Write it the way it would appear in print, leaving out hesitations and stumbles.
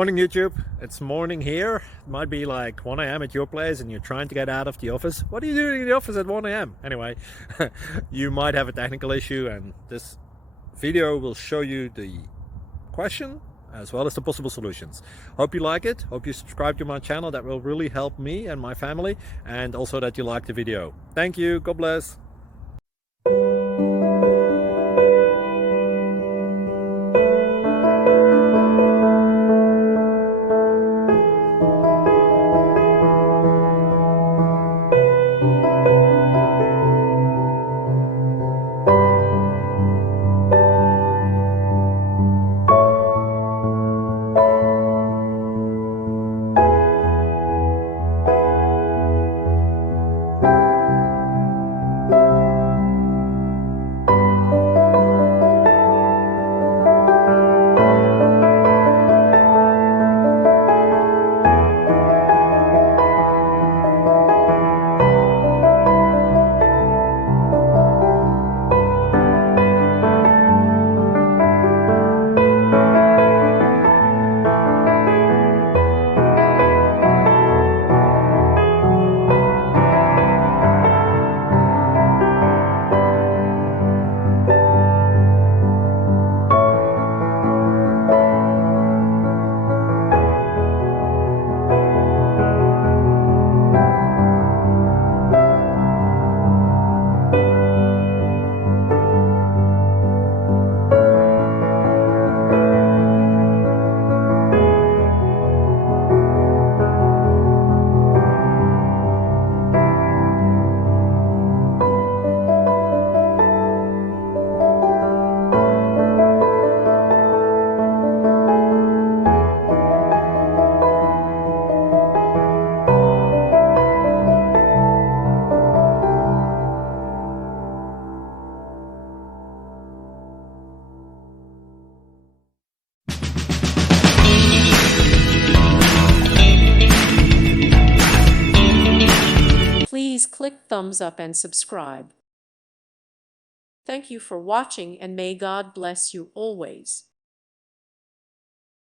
Morning YouTube, it's morning here. It might be like 1 a.m. at your place and you're trying to get out of the office. What are you doing in the office at 1 a.m.? Anyway, you might have a technical issue and this video will show you the question as well as the possible solutions. Hope you like it, hope you subscribe to my channel. That will really help me and my family, and also that you like the video. Thank you, God bless. Please click thumbs up and subscribe. Thank you for watching, and may God bless you always.